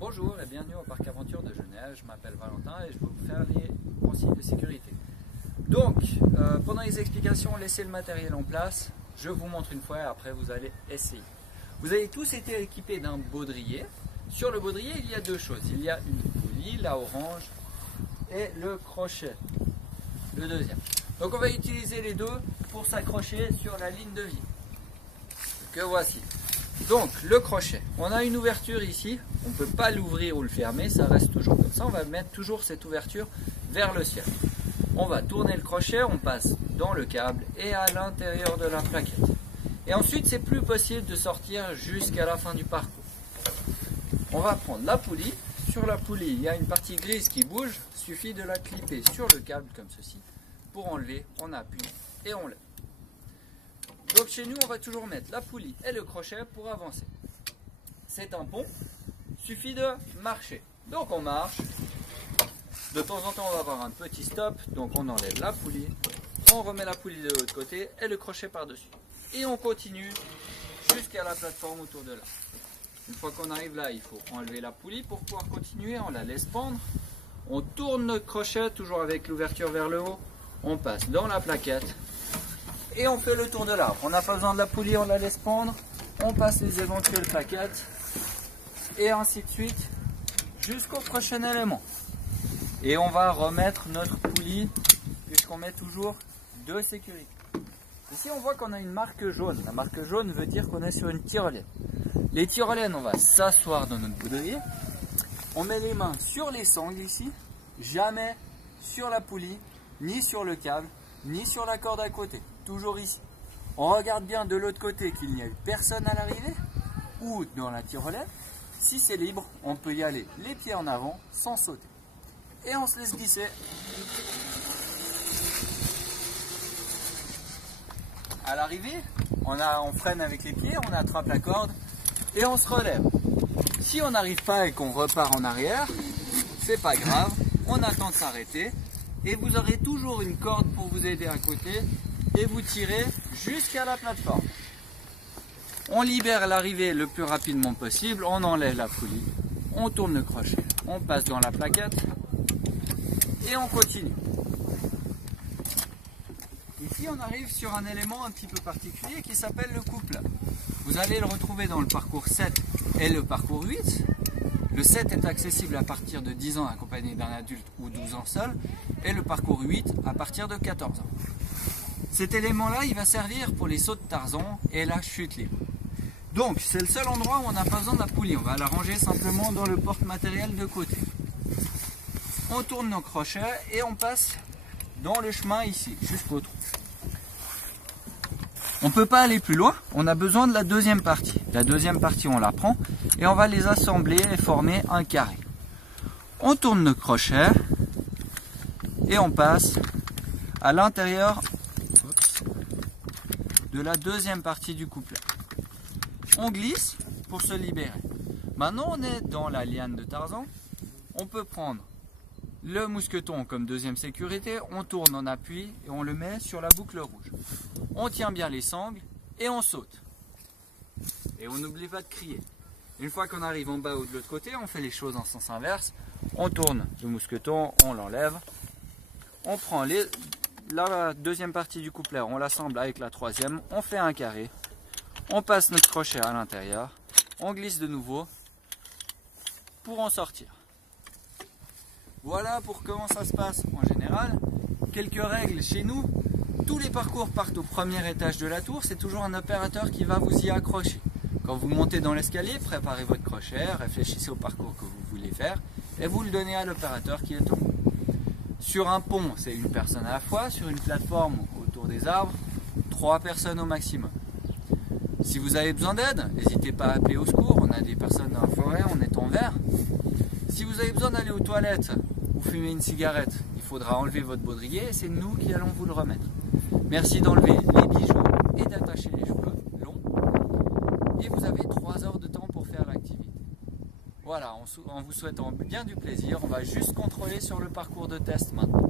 Bonjour et bienvenue au Parc Aventure de Genève, je m'appelle Valentin et je vais vous faire les consignes de sécurité. Donc, pendant les explications, laissez le matériel en place, je vous montre une fois et après vous allez essayer. Vous avez tous été équipés d'un baudrier. Sur le baudrier, il y a deux choses. Il y a une poulie, la orange, et le crochet, le deuxième. Donc on va utiliser les deux pour s'accrocher sur la ligne de vie, que voici. Donc le crochet, on a une ouverture ici, on ne peut pas l'ouvrir ou le fermer, ça reste toujours comme ça, on va mettre toujours cette ouverture vers le ciel. On va tourner le crochet, on passe dans le câble et à l'intérieur de la plaquette. Et ensuite c'est plus possible de sortir jusqu'à la fin du parcours. On va prendre la poulie, sur la poulie il y a une partie grise qui bouge, il suffit de la clipper sur le câble comme ceci. Pour enlever, on appuie et on lève. Donc chez nous, on va toujours mettre la poulie et le crochet pour avancer. C'est un pont, suffit de marcher. Donc on marche. De temps en temps, on va avoir un petit stop. Donc on enlève la poulie, on remet la poulie de l'autre côté et le crochet par-dessus. Et on continue jusqu'à la plateforme autour de là. Une fois qu'on arrive là, il faut enlever la poulie pour pouvoir continuer. On la laisse pendre. On tourne notre crochet, toujours avec l'ouverture vers le haut. On passe dans la plaquette. Et on fait le tour de l'arbre. On n'a pas besoin de la poulie, on la laisse pendre. On passe les éventuelles plaquettes. Et ainsi de suite jusqu'au prochain élément. Et on va remettre notre poulie puisqu'on met toujours de sécurité. Ici on voit qu'on a une marque jaune. La marque jaune veut dire qu'on est sur une tyrolienne. Les tyroliennes, on va s'asseoir dans notre baudrier. On met les mains sur les sangles ici. Jamais sur la poulie, ni sur le câble, ni sur la corde à côté. Toujours ici. On regarde bien de l'autre côté qu'il n'y a eu personne à l'arrivée ou dans la tyrolienne. Si c'est libre, on peut y aller les pieds en avant sans sauter. Et on se laisse glisser. À l'arrivée, on freine avec les pieds, on attrape la corde et on se relève. Si on n'arrive pas et qu'on repart en arrière, c'est pas grave, on attend de s'arrêter et vous aurez toujours une corde pour vous aider à côté. Et vous tirez jusqu'à la plateforme. On libère l'arrivée le plus rapidement possible, on enlève la poulie, on tourne le crochet, on passe dans la plaquette et on continue. Ici on arrive sur un élément un petit peu particulier qui s'appelle le couple. Vous allez le retrouver dans le parcours 7 et le parcours 8. Le 7 est accessible à partir de 10 ans accompagné d'un adulte ou 12 ans seul et le parcours 8 à partir de 14 ans. Cet élément-là, il va servir pour les sauts de Tarzan et la chute libre. Donc, c'est le seul endroit où on n'a pas besoin de la poulie. On va la ranger simplement dans le porte-matériel de côté. On tourne nos crochets et on passe dans le chemin ici, jusqu'au trou. On ne peut pas aller plus loin, on a besoin de la deuxième partie. La deuxième partie, on la prend et on va les assembler et former un carré. On tourne nos crochets et on passe à l'intérieur de la deuxième partie du couplet. On glisse pour se libérer. Maintenant on est dans la liane de Tarzan. On peut prendre le mousqueton comme deuxième sécurité, on tourne en appui et on le met sur la boucle rouge. On tient bien les sangles et on saute. Et on n'oublie pas de crier. Une fois qu'on arrive en bas ou de l'autre côté, on fait les choses en sens inverse. On tourne le mousqueton, on l'enlève. On prend la deuxième partie du couplet, on l'assemble avec la troisième, on fait un carré, on passe notre crochet à l'intérieur, on glisse de nouveau pour en sortir. Voilà pour comment ça se passe en général. Quelques règles chez nous, tous les parcours partent au premier étage de la tour, c'est toujours un opérateur qui va vous y accrocher. Quand vous montez dans l'escalier, préparez votre crochet, réfléchissez au parcours que vous voulez faire et vous le donnez à l'opérateur qui est au bout. Sur un pont, c'est une personne à la fois. Sur une plateforme autour des arbres, 3 personnes au maximum. Si vous avez besoin d'aide, n'hésitez pas à appeler au secours. On a des personnes dans la forêt, on est en vert. Si vous avez besoin d'aller aux toilettes ou fumer une cigarette, il faudra enlever votre baudrier et c'est nous qui allons vous le remettre. Merci d'enlever les bijoux et d'attacher les cheveux longs. Et vous avez 3 heures de temps pour faire l'activité. Voilà, en vous souhaitant bien du plaisir, on va juste contrôler sur le parcours de test maintenant.